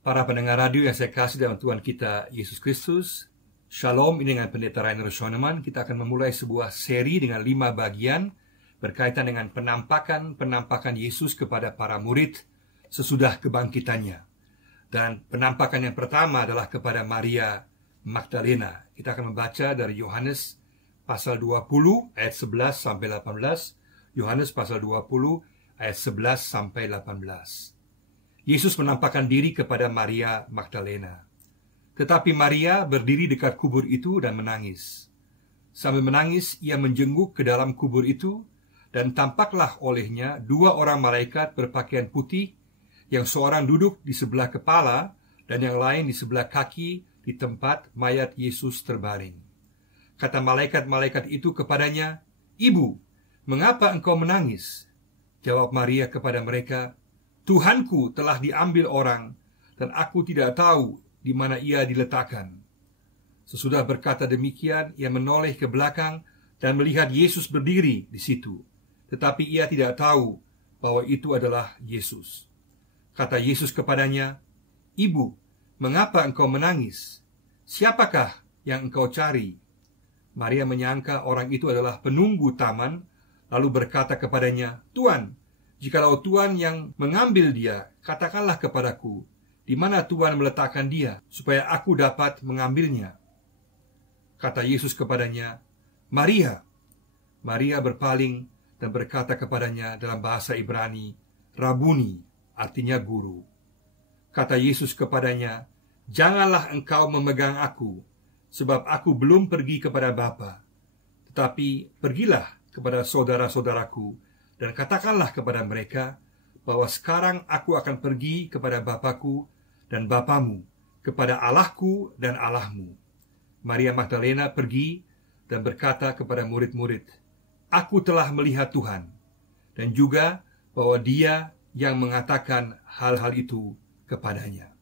Para pendengar radio yang saya kasih dalam Tuhan kita Yesus Kristus, Shalom. Ini dengan Pendeta Rainer Schoenemann. Kita akan memulai sebuah seri dengan 5 bagian berkaitan dengan penampakan Yesus kepada para murid sesudah kebangkitannya. Dan penampakan yang pertama adalah kepada Maria Magdalena. Kita akan membaca dari Yohanes pasal 20 ayat 11 sampai 18. Yohanes pasal 20 ayat 11 sampai 18. Yesus menampakkan diri kepada Maria Magdalena. Tetapi Maria berdiri dekat kubur itu dan menangis. Sambil menangis, ia menjenguk ke dalam kubur itu, dan tampaklah olehnya 2 orang malaikat berpakaian putih, yang seorang duduk di sebelah kepala dan yang lain di sebelah kaki di tempat mayat Yesus terbaring. Kata malaikat-malaikat itu kepadanya, "Ibu, mengapa engkau menangis?" Jawab Maria kepada mereka, "Tuhanku telah diambil orang, dan aku tidak tahu di mana ia diletakkan." Sesudah berkata demikian, ia menoleh ke belakang dan melihat Yesus berdiri di situ. Tetapi ia tidak tahu bahwa itu adalah Yesus. Kata Yesus kepadanya, "Ibu, mengapa engkau menangis? Siapakah yang engkau cari?" Maria menyangka orang itu adalah penunggu taman, lalu berkata kepadanya, "Tuan, jikalau Tuhan yang mengambil dia, katakanlah kepadaku, di mana Tuhan meletakkan dia, supaya aku dapat mengambilnya." Kata Yesus kepadanya, "Maria." Maria berpaling dan berkata kepadanya dalam bahasa Ibrani, "Rabuni," artinya guru. Kata Yesus kepadanya, "Janganlah engkau memegang aku, sebab aku belum pergi kepada Bapa. Tetapi pergilah kepada saudara-saudaraku, dan katakanlah kepada mereka bahwa sekarang aku akan pergi kepada Bapakku dan Bapamu, kepada Allahku dan Allahmu." Maria Magdalena pergi dan berkata kepada murid-murid, "Aku telah melihat Tuhan," dan juga bahwa Dia yang mengatakan hal-hal itu kepadanya.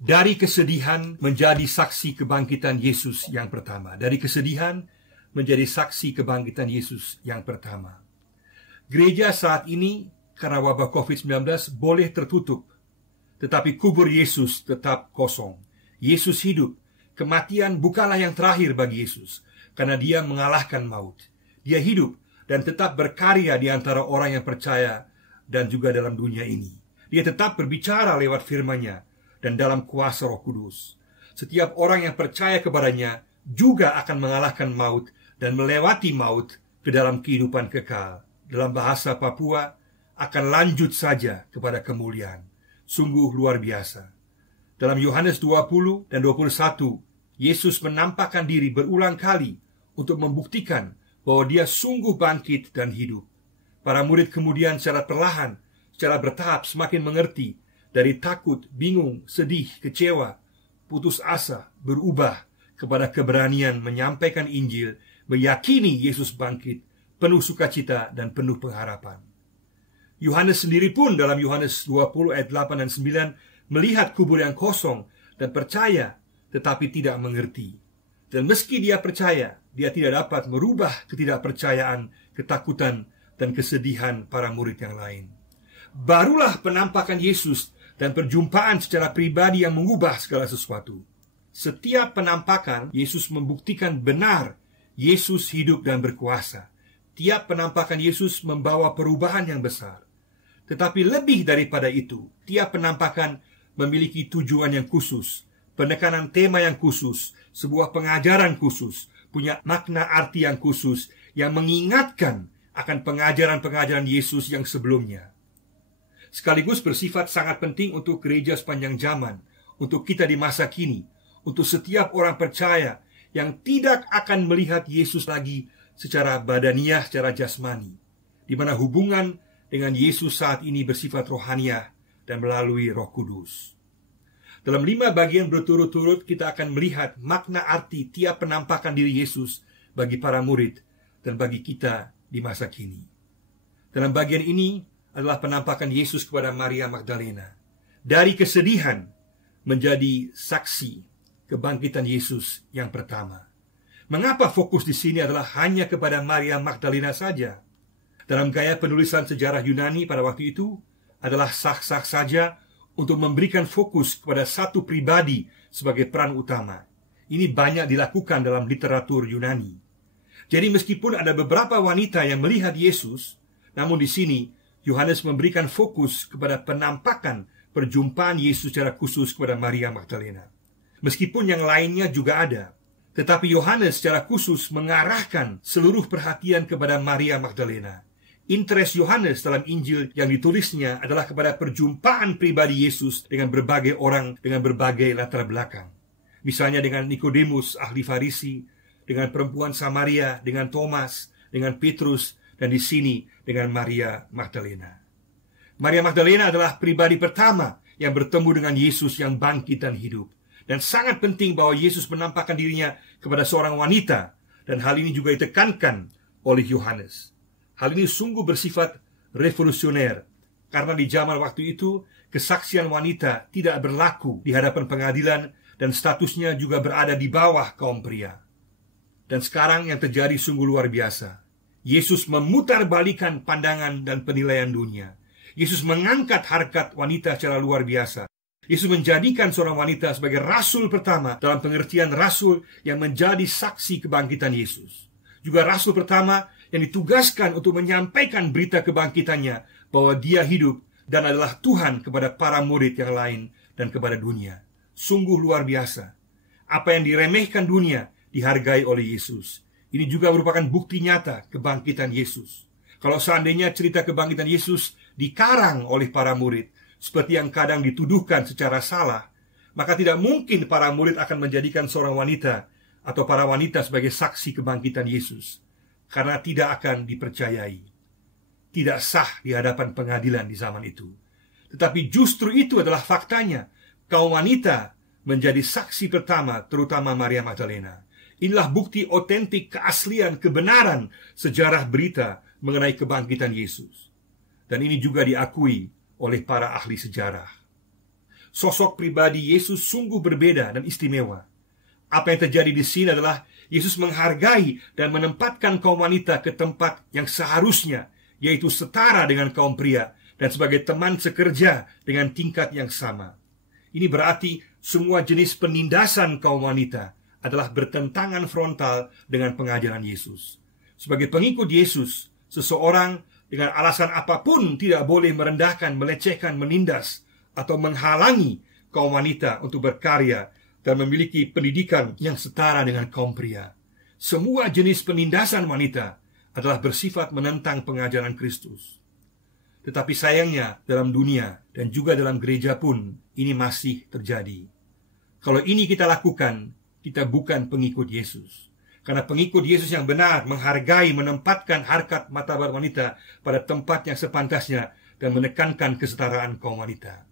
Dari kesedihan menjadi saksi kebangkitan Yesus yang pertama. Dari kesedihan menjadi saksi kebangkitan Yesus yang pertama. Gereja saat ini karena wabah COVID-19 boleh tertutup, tetapi kubur Yesus tetap kosong. Yesus hidup. Kematian bukanlah yang terakhir bagi Yesus, karena Dia mengalahkan maut. Dia hidup dan tetap berkarya di antara orang yang percaya dan juga dalam dunia ini. Dia tetap berbicara lewat firman-Nya dan dalam kuasa Roh Kudus. Setiap orang yang percaya kepadanya juga akan mengalahkan maut dan melewati maut ke dalam kehidupan kekal. Dalam bahasa Papua, akan lanjut saja kepada kemuliaan. Sungguh luar biasa. Dalam Yohanes 20 dan 21, Yesus menampakkan diri berulang kali untuk membuktikan bahwa Dia sungguh bangkit dan hidup. Para murid kemudian secara perlahan, secara bertahap semakin mengerti, dari takut, bingung, sedih, kecewa, putus asa, berubah kepada keberanian menyampaikan Injil, meyakini Yesus bangkit, penuh sukacita dan penuh pengharapan. Yohanes sendiri pun dalam Yohanes 20 ayat 8 dan 9 melihat kubur yang kosong dan percaya, tetapi tidak mengerti. Dan meski dia percaya, dia tidak dapat merubah ketidakpercayaan, ketakutan, dan kesedihan para murid yang lain. Barulah penampakan Yesus dan perjumpaan secara pribadi yang mengubah segala sesuatu. Setiap penampakan, Yesus membuktikan benar Yesus hidup dan berkuasa. Tiap penampakan Yesus membawa perubahan yang besar. Tetapi lebih daripada itu, tiap penampakan memiliki tujuan yang khusus, penekanan tema yang khusus, sebuah pengajaran khusus, punya makna arti yang khusus, yang mengingatkan akan pengajaran-pengajaran Yesus yang sebelumnya. Sekaligus bersifat sangat penting untuk gereja sepanjang zaman, untuk kita di masa kini, untuk setiap orang percaya yang tidak akan melihat Yesus lagi secara badaniah, secara jasmani, di mana hubungan dengan Yesus saat ini bersifat rohaniah dan melalui Roh Kudus. Dalam 5 bagian berturut-turut kita akan melihat makna arti tiap penampakan diri Yesus bagi para murid dan bagi kita di masa kini. Dalam bagian ini adalah penampakan Yesus kepada Maria Magdalena. Dari kesedihan menjadi saksi kebangkitan Yesus yang pertama. Mengapa fokus di sini adalah hanya kepada Maria Magdalena saja? Dalam gaya penulisan sejarah Yunani pada waktu itu adalah sah-sah saja untuk memberikan fokus kepada satu pribadi sebagai peran utama. Ini banyak dilakukan dalam literatur Yunani. Jadi meskipun ada beberapa wanita yang melihat Yesus, namun di sini Yohanes memberikan fokus kepada penampakan perjumpaan Yesus secara khusus kepada Maria Magdalena. Meskipun yang lainnya juga ada, tetapi Yohanes secara khusus mengarahkan seluruh perhatian kepada Maria Magdalena. Interest Yohanes dalam Injil yang ditulisnya adalah kepada perjumpaan pribadi Yesus dengan berbagai orang dengan berbagai latar belakang. Misalnya dengan Nikodemus, ahli Farisi, dengan perempuan Samaria, dengan Thomas, dengan Petrus, dan di sini dengan Maria Magdalena. Maria Magdalena adalah pribadi pertama yang bertemu dengan Yesus yang bangkit dan hidup. Dan sangat penting bahwa Yesus menampakkan dirinya kepada seorang wanita, dan hal ini juga ditekankan oleh Yohanes. Hal ini sungguh bersifat revolusioner, karena di zaman waktu itu kesaksian wanita tidak berlaku di hadapan pengadilan dan statusnya juga berada di bawah kaum pria. Dan sekarang yang terjadi sungguh luar biasa. Yesus memutarbalikkan pandangan dan penilaian dunia. Yesus mengangkat harkat wanita secara luar biasa. Yesus menjadikan seorang wanita sebagai rasul pertama dalam pengertian rasul yang menjadi saksi kebangkitan Yesus. Juga rasul pertama yang ditugaskan untuk menyampaikan berita kebangkitannya bahwa dia hidup dan adalah Tuhan kepada para murid yang lain dan kepada dunia. Sungguh luar biasa. Apa yang diremehkan dunia dihargai oleh Yesus. Ini juga merupakan bukti nyata kebangkitan Yesus. Kalau seandainya cerita kebangkitan Yesus dikarang oleh para murid seperti yang kadang dituduhkan secara salah, maka tidak mungkin para murid akan menjadikan seorang wanita atau para wanita sebagai saksi kebangkitan Yesus, karena tidak akan dipercayai. Tidak sah di hadapan pengadilan di zaman itu. Tetapi justru itu adalah faktanya. Kaum wanita menjadi saksi pertama, terutama Maria Magdalena. Inilah bukti otentik keaslian, kebenaran sejarah berita mengenai kebangkitan Yesus. Dan ini juga diakui oleh para ahli sejarah. Sosok pribadi Yesus sungguh berbeda dan istimewa. Apa yang terjadi di sini adalah Yesus menghargai dan menempatkan kaum wanita ke tempat yang seharusnya, yaitu setara dengan kaum pria dan sebagai teman sekerja dengan tingkat yang sama. Ini berarti semua jenis penindasan kaum wanita adalah bertentangan frontal dengan pengajaran Yesus. Sebagai pengikut Yesus, seseorang dengan alasan apapun tidak boleh merendahkan, melecehkan, menindas atau menghalangi kaum wanita untuk berkarya dan memiliki pendidikan yang setara dengan kaum pria. Semua jenis penindasan wanita adalah bersifat menentang pengajaran Kristus. Tetapi sayangnya dalam dunia dan juga dalam gereja pun ini masih terjadi. Kalau ini kita lakukan, kita bukan pengikut Yesus. Karena pengikut Yesus yang benar menghargai, menempatkan harkat martabat wanita pada tempat yang sepantasnya dan menekankan kesetaraan kaum wanita.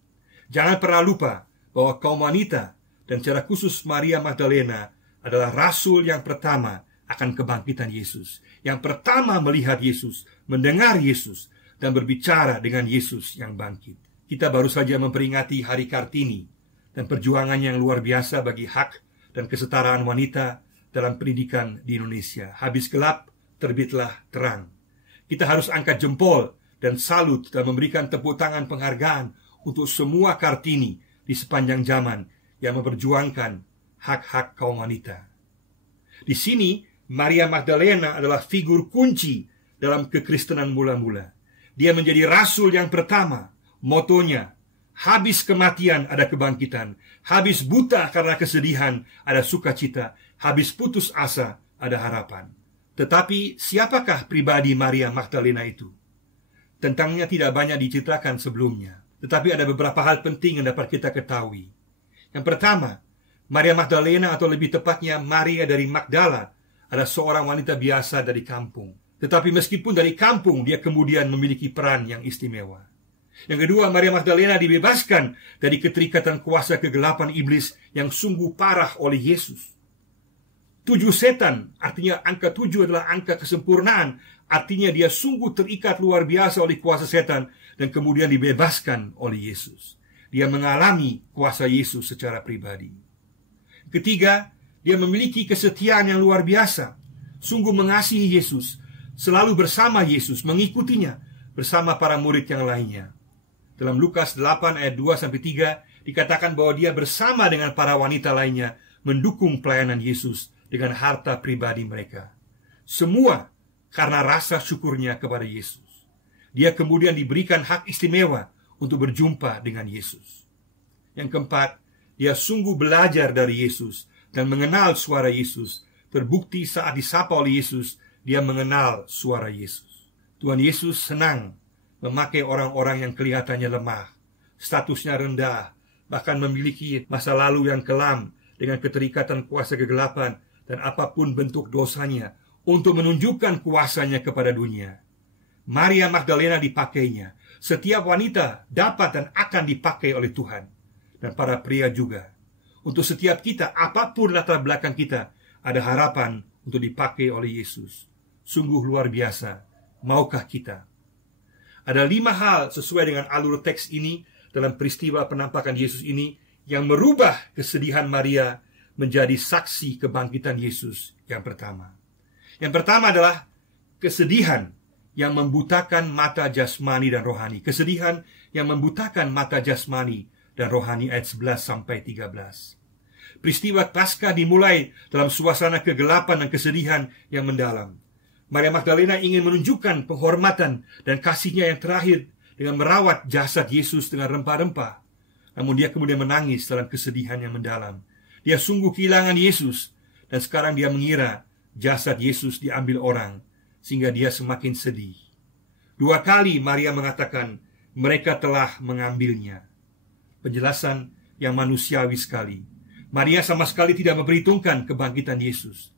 Jangan pernah lupa bahwa kaum wanita dan secara khusus Maria Magdalena adalah rasul yang pertama akan kebangkitan Yesus. Yang pertama melihat Yesus, mendengar Yesus, dan berbicara dengan Yesus yang bangkit. Kita baru saja memperingati Hari Kartini dan perjuangannya yang luar biasa bagi hak dan kesetaraan wanita dalam pendidikan di Indonesia. Habis gelap, terbitlah terang. Kita harus angkat jempol dan salut dan memberikan tepuk tangan penghargaan untuk semua Kartini di sepanjang zaman yang memperjuangkan hak-hak kaum wanita. Di sini, Maria Magdalena adalah figur kunci dalam kekristenan mula-mula. Dia menjadi rasul yang pertama. Motonya, habis kematian ada kebangkitan, habis buta karena kesedihan ada sukacita, habis putus asa ada harapan. Tetapi siapakah pribadi Maria Magdalena itu? Tentangnya tidak banyak diceritakan sebelumnya. Tetapi ada beberapa hal penting yang dapat kita ketahui. Yang pertama, Maria Magdalena atau lebih tepatnya Maria dari Magdala adalah seorang wanita biasa dari kampung. Tetapi meskipun dari kampung, dia kemudian memiliki peran yang istimewa. Yang kedua, Maria Magdalena dibebaskan dari keterikatan kuasa kegelapan iblis yang sungguh parah oleh Yesus. 7 setan, artinya angka 7 adalah angka kesempurnaan. Artinya dia sungguh terikat luar biasa oleh kuasa setan dan kemudian dibebaskan oleh Yesus. Dia mengalami kuasa Yesus secara pribadi. Ketiga, dia memiliki kesetiaan yang luar biasa. Sungguh mengasihi Yesus, selalu bersama Yesus, mengikutinya bersama para murid yang lainnya. Dalam Lukas 8 ayat 2-3 dikatakan bahwa dia bersama dengan para wanita lainnya mendukung pelayanan Yesus dengan harta pribadi mereka. Semua karena rasa syukurnya kepada Yesus. Dia kemudian diberikan hak istimewa untuk berjumpa dengan Yesus. Yang keempat, dia sungguh belajar dari Yesus dan mengenal suara Yesus. Terbukti saat disapa oleh Yesus, dia mengenal suara Yesus. Tuhan Yesus senang memakai orang-orang yang kelihatannya lemah, statusnya rendah, bahkan memiliki masa lalu yang kelam dengan keterikatan kuasa kegelapan dan apapun bentuk dosanya, untuk menunjukkan kuasanya kepada dunia. Maria Magdalena dipakainya. Setiap wanita dapat dan akan dipakai oleh Tuhan. Dan para pria juga. Untuk setiap kita, apapun latar belakang kita, ada harapan untuk dipakai oleh Yesus. Sungguh luar biasa. Maukah kita? Ada 5 hal sesuai dengan alur teks ini dalam peristiwa penampakan Yesus ini yang merubah kesedihan Maria menjadi saksi kebangkitan Yesus yang pertama. Yang pertama adalah kesedihan yang membutakan mata jasmani dan rohani. Kesedihan yang membutakan mata jasmani dan rohani, ayat 11-13. Peristiwa Paskah dimulai dalam suasana kegelapan dan kesedihan yang mendalam. Maria Magdalena ingin menunjukkan penghormatan dan kasihnya yang terakhir dengan merawat jasad Yesus dengan rempah-rempah. Namun dia kemudian menangis dalam kesedihan yang mendalam. Dia sungguh kehilangan Yesus, dan sekarang dia mengira jasad Yesus diambil orang, sehingga dia semakin sedih. 2 kali Maria mengatakan, mereka telah mengambilnya. Penjelasan yang manusiawi sekali. Maria sama sekali tidak memperhitungkan kebangkitan Yesus.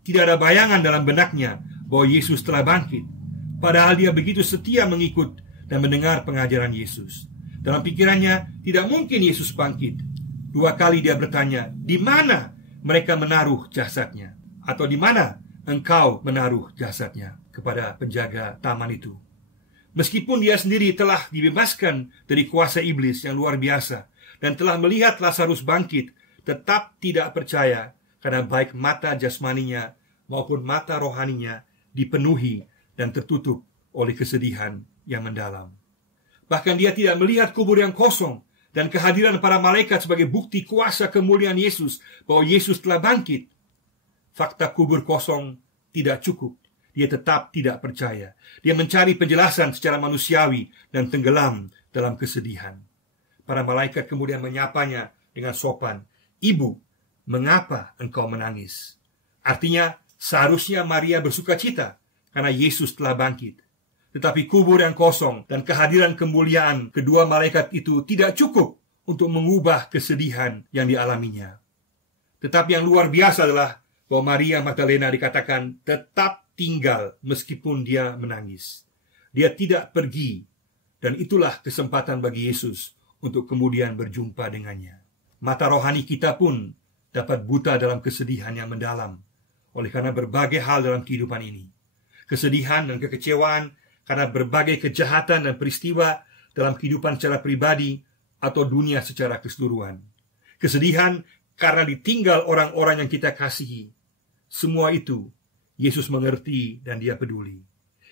Tidak ada bayangan dalam benaknya bahwa Yesus telah bangkit. Padahal dia begitu setia mengikut dan mendengar pengajaran Yesus. Dalam pikirannya, tidak mungkin Yesus bangkit. 2 kali dia bertanya, di mana mereka menaruh jasadnya? Atau di mana engkau menaruh jasadnya? Kepada penjaga taman itu. Meskipun dia sendiri telah dibebaskan dari kuasa iblis yang luar biasa dan telah melihat Lazarus bangkit, tetap tidak percaya karena baik mata jasmaninya maupun mata rohaninya dipenuhi dan tertutup oleh kesedihan yang mendalam. Bahkan dia tidak melihat kubur yang kosong dan kehadiran para malaikat sebagai bukti kuasa kemuliaan Yesus bahwa Yesus telah bangkit. Fakta kubur kosong tidak cukup. Dia tetap tidak percaya. Dia mencari penjelasan secara manusiawi dan tenggelam dalam kesedihan. Para malaikat kemudian menyapanya dengan sopan, "Ibu, mengapa engkau menangis?" Artinya, seharusnya Maria bersukacita karena Yesus telah bangkit. Tetapi kubur yang kosong dan kehadiran kemuliaan kedua malaikat itu tidak cukup untuk mengubah kesedihan yang dialaminya. Tetapi yang luar biasa adalah bahwa Maria Magdalena dikatakan tetap tinggal meskipun dia menangis. Dia tidak pergi, dan itulah kesempatan bagi Yesus untuk kemudian berjumpa dengannya. Mata rohani kita pun dapat buta dalam kesedihan yang mendalam oleh karena berbagai hal dalam kehidupan ini. Kesedihan dan kekecewaan karena berbagai kejahatan dan peristiwa dalam kehidupan secara pribadi atau dunia secara keseluruhan. Kesedihan karena ditinggal orang-orang yang kita kasihi. Semua itu Yesus mengerti dan dia peduli.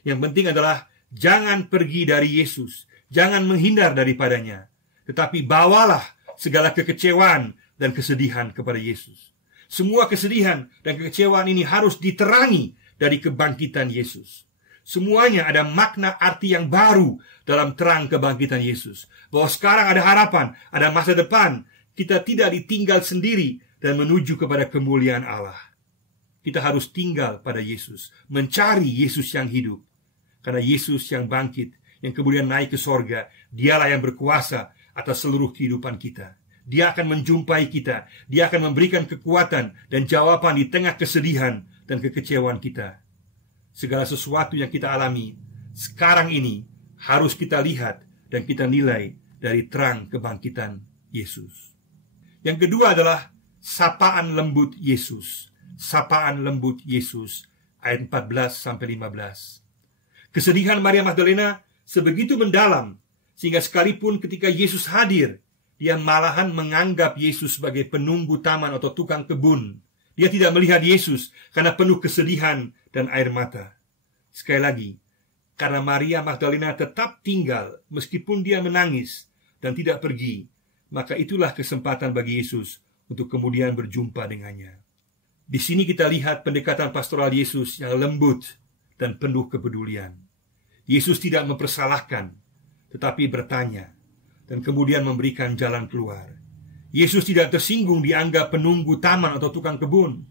Yang penting adalah jangan pergi dari Yesus, jangan menghindar daripadanya, tetapi bawalah segala kekecewaan dan kesedihan kepada Yesus. Semua kesedihan dan kekecewaan ini harus diterangi dari kebangkitan Yesus. Semuanya ada makna arti yang baru dalam terang kebangkitan Yesus. Bahwa sekarang ada harapan, ada masa depan. Kita tidak ditinggal sendiri dan menuju kepada kemuliaan Allah. Kita harus tinggal pada Yesus, mencari Yesus yang hidup. Karena Yesus yang bangkit, yang kemudian naik ke sorga, dialah yang berkuasa atas seluruh kehidupan kita. Dia akan menjumpai kita, dia akan memberikan kekuatan dan jawaban di tengah kesedihan dan kekecewaan kita. Segala sesuatu yang kita alami sekarang ini harus kita lihat dan kita nilai dari terang kebangkitan Yesus. Yang kedua adalah sapaan lembut Yesus. Sapaan lembut Yesus, ayat 14-15. Kesedihan Maria Magdalena sebegitu mendalam sehingga sekalipun ketika Yesus hadir, dia malahan menganggap Yesus sebagai penunggu taman atau tukang kebun. Dia tidak melihat Yesus karena penuh kesedihan dan air mata. Sekali lagi, Karena Maria Magdalena tetap tinggal meskipun dia menangis dan tidak pergi, maka itulah kesempatan bagi Yesus untuk kemudian berjumpa dengannya. Di sini kita lihat pendekatan pastoral Yesus yang lembut dan penuh kepedulian. Yesus tidak mempersalahkan, tetapi bertanya, dan kemudian memberikan jalan keluar. Yesus tidak tersinggung dianggap penunggu taman atau tukang kebun.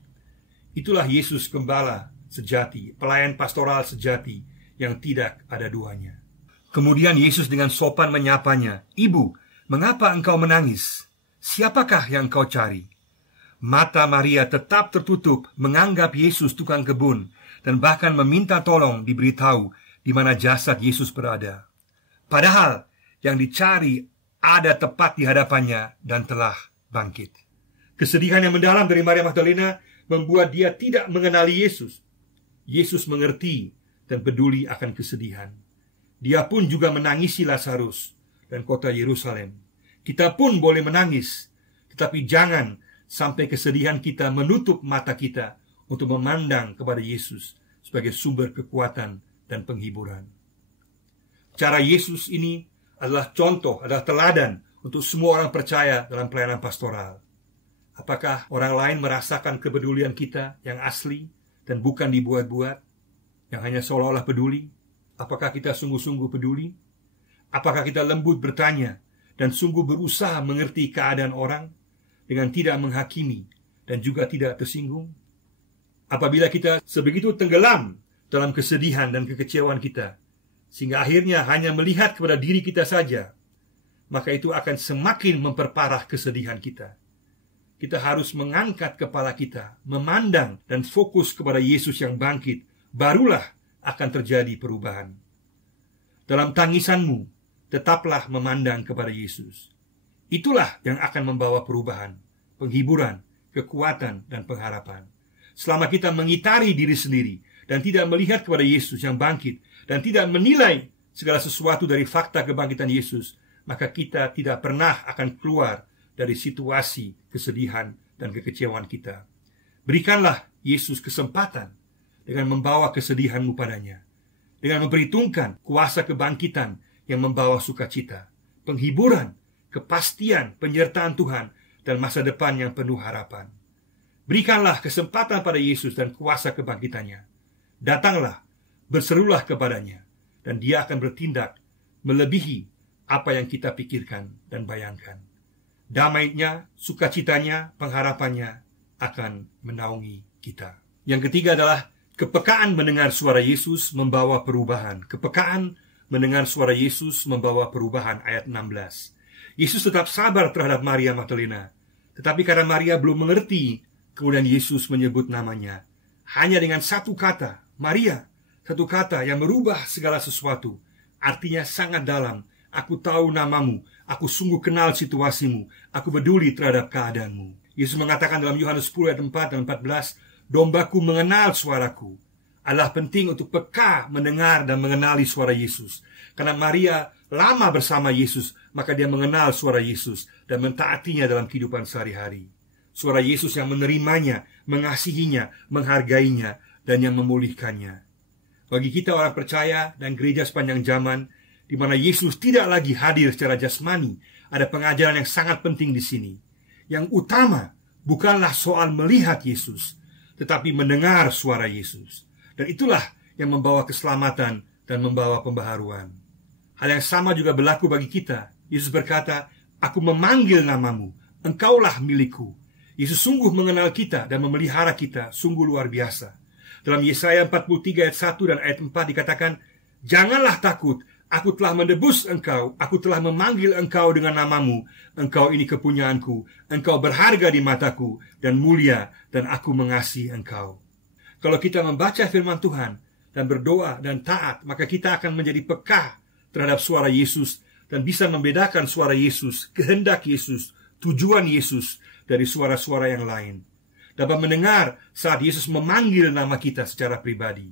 Itulah Yesus gembala sejati, pelayan pastoral sejati yang tidak ada duanya. Kemudian Yesus dengan sopan menyapanya, "Ibu, mengapa engkau menangis? Siapakah yang engkau cari?" Mata Maria tetap tertutup menganggap Yesus tukang kebun dan bahkan meminta tolong diberitahu di mana jasad Yesus berada. Padahal yang dicari ada tepat di hadapannya dan telah bangkit. Kesedihan yang mendalam dari Maria Magdalena membuat dia tidak mengenali Yesus. Yesus mengerti dan peduli akan kesedihan. Dia pun juga menangisi Lazarus dan kota Yerusalem. Kita pun boleh menangis, tetapi jangan sampai kesedihan kita menutup mata kita untuk memandang kepada Yesus sebagai sumber kekuatan dan penghiburan. Cara Yesus ini adalah contoh, adalah teladan untuk semua orang percaya dalam pelayanan pastoral. Apakah orang lain merasakan kepedulian kita yang asli dan bukan dibuat-buat, yang hanya seolah-olah peduli? Apakah kita sungguh-sungguh peduli? Apakah kita lembut bertanya dan sungguh berusaha mengerti keadaan orang dengan tidak menghakimi dan juga tidak tersinggung? Apabila kita sebegitu tenggelam dalam kesedihan dan kekecewaan kita, sehingga akhirnya hanya melihat kepada diri kita saja, maka itu akan semakin memperparah kesedihan kita. Kita harus mengangkat kepala kita, memandang dan fokus kepada Yesus yang bangkit. Barulah akan terjadi perubahan. Dalam tangisanmu, tetaplah memandang kepada Yesus. Itulah yang akan membawa perubahan, penghiburan, kekuatan, dan pengharapan. Selama kita mengitari diri sendiri dan tidak melihat kepada Yesus yang bangkit dan tidak menilai segala sesuatu dari fakta kebangkitan Yesus, maka kita tidak pernah akan keluar dari situasi kesedihan dan kekecewaan kita. Berikanlah Yesus kesempatan dengan membawa kesedihanmu padanya, dengan memperhitungkan kuasa kebangkitan yang membawa sukacita, penghiburan, kepastian, penyertaan Tuhan, dan masa depan yang penuh harapan. Berikanlah kesempatan pada Yesus dan kuasa kebangkitannya. Datanglah, berserulah kepadanya, dan dia akan bertindak melebihi apa yang kita pikirkan dan bayangkan. Damainya, sukacitanya, pengharapannya akan menaungi kita. Yang ketiga adalah kepekaan mendengar suara Yesus membawa perubahan. Kepekaan mendengar suara Yesus membawa perubahan. Ayat 16. Yesus tetap sabar terhadap Maria Magdalena. Tetapi karena Maria belum mengerti, kemudian Yesus menyebut namanya. Hanya dengan satu kata, Maria. Satu kata yang merubah segala sesuatu. Artinya sangat dalam. Aku tahu namamu. Aku sungguh kenal situasimu. Aku peduli terhadap keadaanmu. Yesus mengatakan dalam Yohanes 10 ayat 4 dan 14, "Dombaku mengenal suaraku." Adalah penting untuk peka mendengar dan mengenali suara Yesus. Karena Maria lama bersama Yesus, maka dia mengenal suara Yesus dan mentaatinya dalam kehidupan sehari-hari. Suara Yesus yang menerimanya, mengasihinya, menghargainya, dan yang memulihkannya. Bagi kita orang percaya dan gereja sepanjang zaman, di mana Yesus tidak lagi hadir secara jasmani, ada pengajaran yang sangat penting di sini. Yang utama bukanlah soal melihat Yesus, tetapi mendengar suara Yesus. Dan itulah yang membawa keselamatan dan membawa pembaharuan. Hal yang sama juga berlaku bagi kita. Yesus berkata, "Aku memanggil namamu, engkaulah milikku." Yesus sungguh mengenal kita dan memelihara kita, sungguh luar biasa. Dalam Yesaya 43 ayat 1 dan ayat 4 dikatakan, "Janganlah takut, aku telah menebus engkau, aku telah memanggil engkau dengan namamu, engkau ini kepunyaanku, engkau berharga di mataku dan mulia, dan aku mengasihi engkau." Kalau kita membaca firman Tuhan dan berdoa dan taat, maka kita akan menjadi peka terhadap suara Yesus dan bisa membedakan suara Yesus, kehendak Yesus, tujuan Yesus dari suara-suara yang lain. Dapat mendengar saat Yesus memanggil nama kita secara pribadi.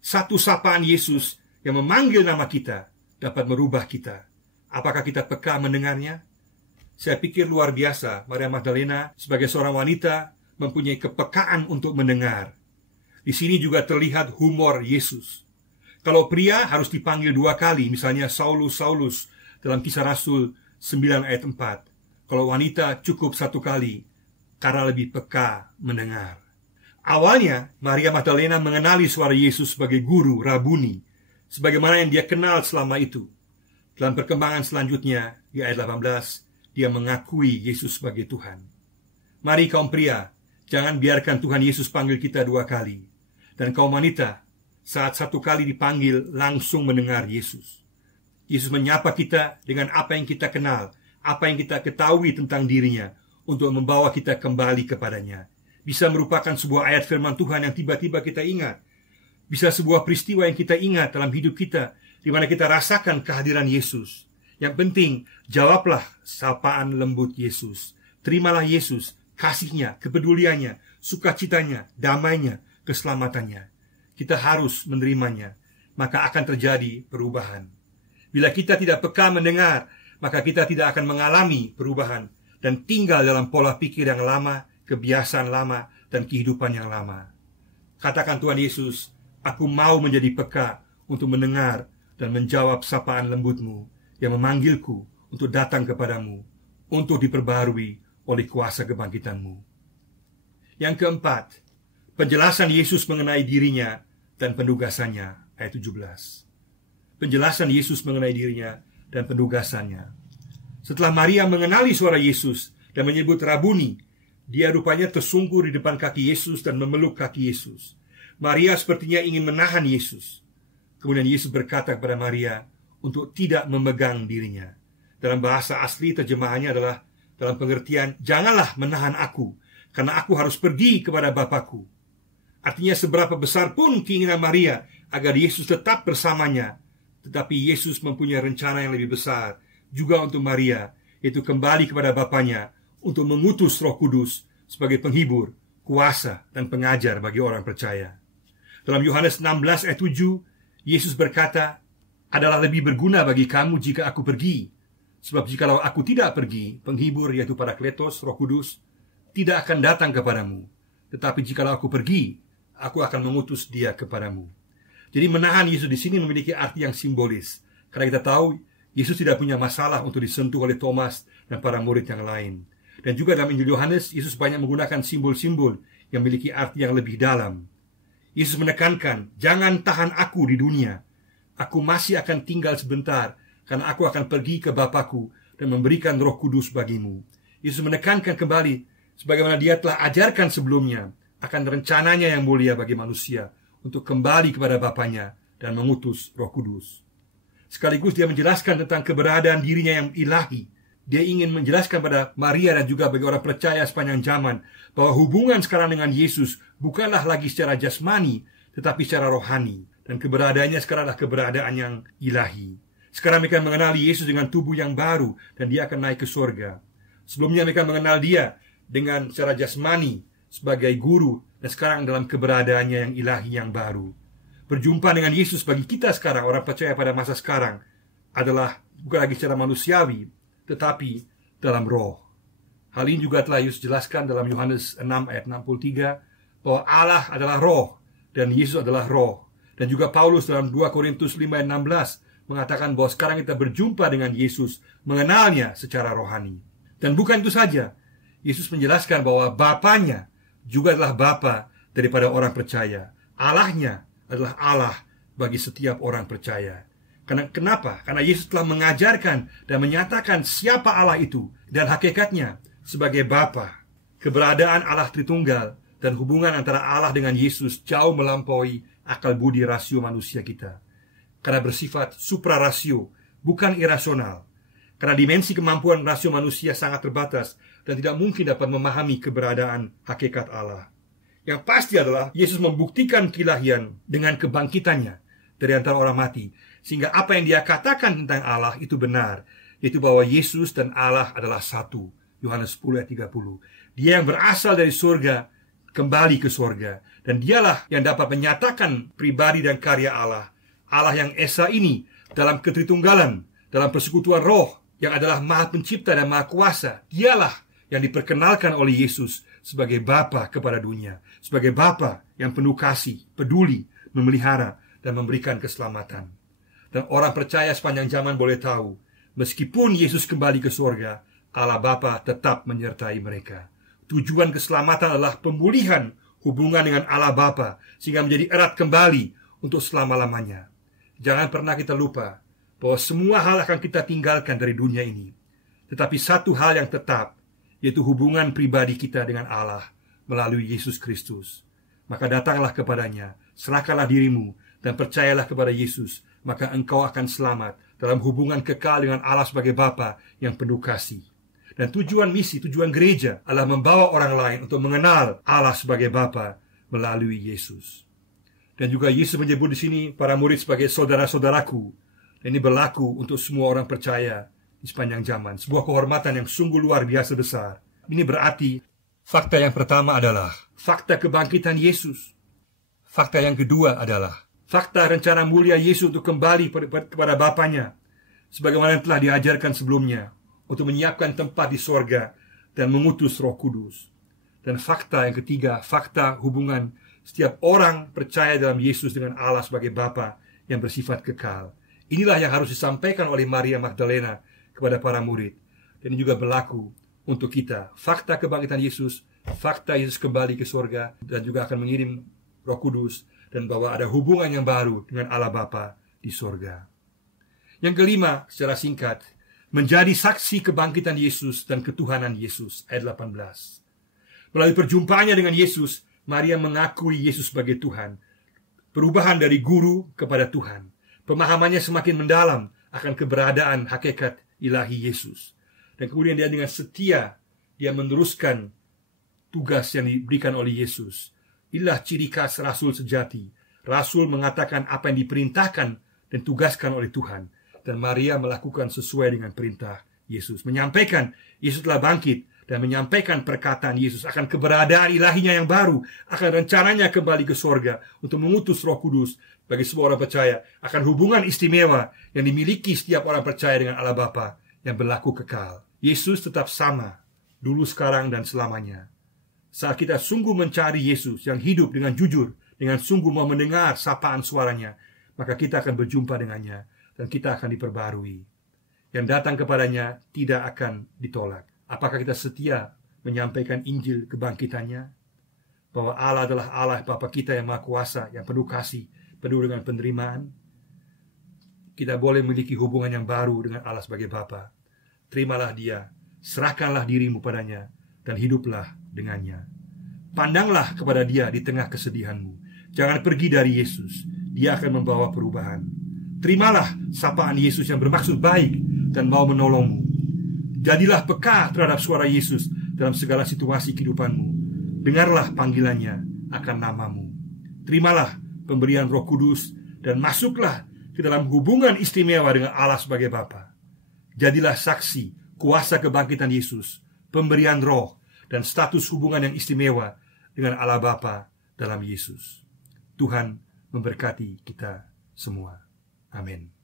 Satu sapaan Yesus yang memanggil nama kita dapat merubah kita. Apakah kita peka mendengarnya? Saya pikir luar biasa Maria Magdalena sebagai seorang wanita mempunyai kepekaan untuk mendengar. Di sini juga terlihat humor Yesus. Kalau pria harus dipanggil 2 kali, misalnya Saulus, Saulus dalam Kisah Rasul 9 ayat 4. Kalau wanita cukup 1 kali, karena lebih peka mendengar. Awalnya, Maria Magdalena mengenali suara Yesus sebagai guru, Rabuni, sebagaimana yang dia kenal selama itu. Dalam perkembangan selanjutnya, di ayat 18, dia mengakui Yesus sebagai Tuhan. Mari kaum pria, jangan biarkan Tuhan Yesus panggil kita 2 kali. Dan kaum wanita, saat 1 kali dipanggil, langsung mendengar Yesus. Yesus menyapa kita dengan apa yang kita kenal, apa yang kita ketahui tentang dirinya, untuk membawa kita kembali kepadanya. Bisa merupakan sebuah ayat firman Tuhan yang tiba-tiba kita ingat. Bisa sebuah peristiwa yang kita ingat dalam hidup kita, di mana kita rasakan kehadiran Yesus. Yang penting, jawablah sapaan lembut Yesus. Terimalah Yesus, kasih-Nya, kepeduliannya, sukacitanya, damainya, keselamatannya. Kita harus menerimanya, maka akan terjadi perubahan. Bila kita tidak peka mendengar, maka kita tidak akan mengalami perubahan dan tinggal dalam pola pikir yang lama, kebiasaan lama, dan kehidupan yang lama. Katakan Tuhan Yesus, aku mau menjadi peka untuk mendengar dan menjawab sapaan lembut-Mu yang memanggilku untuk datang kepadamu, untuk diperbarui oleh kuasa kebangkitan-Mu. Yang keempat, penjelasan Yesus mengenai dirinya dan penugasannya, ayat 17. Penjelasan Yesus mengenai dirinya dan penugasannya. Setelah Maria mengenali suara Yesus dan menyebut Rabuni, dia rupanya tersungkur di depan kaki Yesus dan memeluk kaki Yesus. Maria sepertinya ingin menahan Yesus. Kemudian Yesus berkata kepada Maria untuk tidak memegang dirinya. Dalam bahasa asli terjemahannya adalah dalam pengertian, janganlah menahan aku, karena aku harus pergi kepada Bapakku. Artinya seberapa besar pun keinginan Maria agar Yesus tetap bersamanya, tetapi Yesus mempunyai rencana yang lebih besar juga untuk Maria, yaitu kembali kepada Bapaknya untuk mengutus Roh Kudus sebagai penghibur, kuasa, dan pengajar bagi orang percaya. Dalam Yohanes 16 ayat 7, Yesus berkata, adalah lebih berguna bagi kamu jika aku pergi. Sebab jikalau aku tidak pergi, penghibur yaitu Parakletos, Roh Kudus, tidak akan datang kepadamu. Tetapi jikalau aku pergi, aku akan mengutus dia kepadamu. Jadi menahan Yesus di sini memiliki arti yang simbolis. Karena kita tahu Yesus tidak punya masalah untuk disentuh oleh Thomas dan para murid yang lain. Dan juga dalam Injil Yohanes, Yesus banyak menggunakan simbol-simbol yang memiliki arti yang lebih dalam. Yesus menekankan, jangan tahan aku di dunia. Aku masih akan tinggal sebentar, karena aku akan pergi ke Bapakku dan memberikan Roh Kudus bagimu. Yesus menekankan kembali, sebagaimana dia telah ajarkan sebelumnya, akan rencananya yang mulia bagi manusia untuk kembali kepada Bapaknya dan mengutus Roh Kudus. Sekaligus dia menjelaskan tentang keberadaan dirinya yang ilahi. Dia ingin menjelaskan pada Maria dan juga bagi orang percaya sepanjang zaman bahwa hubungan sekarang dengan Yesus bukanlah lagi secara jasmani, tetapi secara rohani. Dan keberadaannya sekarang adalah keberadaan yang ilahi. Sekarang mereka mengenali Yesus dengan tubuh yang baru, dan dia akan naik ke surga. Sebelumnya mereka mengenal dia dengan secara jasmani sebagai guru, dan sekarang dalam keberadaannya yang ilahi yang baru. Berjumpa dengan Yesus bagi kita sekarang, orang percaya pada masa sekarang, adalah bukan lagi secara manusiawi, tetapi dalam roh. Hal ini juga telah Yesus jelaskan dalam Yohanes 6 ayat 63, bahwa Allah adalah roh, dan Yesus adalah roh. Dan juga Paulus dalam 2 Korintus 5 ayat 16 mengatakan bahwa sekarang kita berjumpa dengan Yesus, mengenalnya secara rohani. Dan bukan itu saja, Yesus menjelaskan bahwa Bapaknya juga adalah Bapa daripada orang percaya. Allahnya adalah Allah bagi setiap orang percaya. Kenapa? Karena Yesus telah mengajarkan dan menyatakan siapa Allah itu dan hakikatnya sebagai Bapa. Keberadaan Allah Tritunggal dan hubungan antara Allah dengan Yesus jauh melampaui akal budi rasio manusia kita. Karena bersifat suprarasio, bukan irasional. Karena dimensi kemampuan rasio manusia sangat terbatas dan tidak mungkin dapat memahami keberadaan hakikat Allah. Yang pasti adalah Yesus membuktikan keilahian dengan kebangkitannya dari antara orang mati, sehingga apa yang dia katakan tentang Allah itu benar, yaitu bahwa Yesus dan Allah adalah satu. Yohanes 10 ayat 30. Dia yang berasal dari surga kembali ke surga, dan dialah yang dapat menyatakan pribadi dan karya Allah. Allah yang esa ini dalam ketritunggalan, dalam persekutuan roh, yang adalah maha pencipta dan maha kuasa. Dialah yang diperkenalkan oleh Yesus sebagai Bapa kepada dunia, sebagai Bapa yang penuh kasih, peduli, memelihara, dan memberikan keselamatan. Dan orang percaya sepanjang zaman boleh tahu, meskipun Yesus kembali ke surga, Allah Bapa tetap menyertai mereka. Tujuan keselamatan adalah pemulihan hubungan dengan Allah Bapa, sehingga menjadi erat kembali untuk selama-lamanya. Jangan pernah kita lupa bahwa semua hal akan kita tinggalkan dari dunia ini. Tetapi satu hal yang tetap, yaitu hubungan pribadi kita dengan Allah melalui Yesus Kristus. Maka datanglah kepadanya, serahkanlah dirimu, dan percayalah kepada Yesus, maka engkau akan selamat dalam hubungan kekal dengan Allah sebagai Bapa yang penuh kasih. Dan tujuan misi, tujuan gereja adalah membawa orang lain untuk mengenal Allah sebagai Bapa melalui Yesus. Dan juga Yesus menyebut di sini para murid sebagai saudara-saudaraku. Dan ini berlaku untuk semua orang percaya di sepanjang zaman. Sebuah kehormatan yang sungguh luar biasa besar. Ini berarti fakta yang pertama adalah fakta kebangkitan Yesus. Fakta yang kedua adalah fakta rencana mulia Yesus untuk kembali kepada Bapanya, sebagaimana yang telah diajarkan sebelumnya, untuk menyiapkan tempat di sorga dan mengutus Roh Kudus. Dan fakta yang ketiga, fakta hubungan setiap orang percaya dalam Yesus dengan Allah sebagai Bapa yang bersifat kekal. Inilah yang harus disampaikan oleh Maria Magdalena kepada para murid. Dan ini juga berlaku untuk kita. Fakta kebangkitan Yesus, fakta Yesus kembali ke sorga, dan juga akan mengirim Roh Kudus, dan bahwa ada hubungan yang baru dengan Allah Bapa di sorga. Yang kelima, secara singkat, menjadi saksi kebangkitan Yesus dan ketuhanan Yesus. Ayat 18. Melalui perjumpaannya dengan Yesus, Maria mengakui Yesus sebagai Tuhan. Perubahan dari guru kepada Tuhan. Pemahamannya semakin mendalam akan keberadaan hakikat ilahi Yesus. Dan kemudian dia dengan setia, dia meneruskan tugas yang diberikan oleh Yesus. Inilah ciri khas rasul sejati. Rasul mengatakan apa yang diperintahkan dan tugaskan oleh Tuhan. Dan Maria melakukan sesuai dengan perintah Yesus. Menyampaikan Yesus telah bangkit. Dan menyampaikan perkataan Yesus akan keberadaan ilahinya yang baru. Akan rencananya kembali ke sorga untuk mengutus Roh Kudus bagi semua orang percaya. Akan hubungan istimewa yang dimiliki setiap orang percaya dengan Allah Bapa yang berlaku kekal. Yesus tetap sama, dulu, sekarang, dan selamanya. Saat kita sungguh mencari Yesus yang hidup dengan jujur, dengan sungguh mau mendengar sapaan suaranya, maka kita akan berjumpa dengannya dan kita akan diperbarui. Yang datang kepadanya tidak akan ditolak. Apakah kita setia menyampaikan Injil kebangkitannya? Bahwa Allah adalah Allah Bapa kita yang Maha Kuasa, yang penuh kasih, penuh dengan penerimaan. Kita boleh memiliki hubungan yang baru dengan Allah sebagai Bapa. Terimalah Dia, serahkanlah dirimu padanya, dan hiduplah dengannya. Pandanglah kepada Dia di tengah kesedihanmu. Jangan pergi dari Yesus. Dia akan membawa perubahan. Terimalah sapaan Yesus yang bermaksud baik dan mau menolongmu. Jadilah peka terhadap suara Yesus dalam segala situasi kehidupanmu. Dengarlah panggilannya akan namamu. Terimalah pemberian Roh Kudus dan masuklah ke dalam hubungan istimewa dengan Allah sebagai Bapa. Jadilah saksi kuasa kebangkitan Yesus, pemberian Roh, dan status hubungan yang istimewa dengan Allah Bapa dalam Yesus. Tuhan memberkati kita semua. Amin.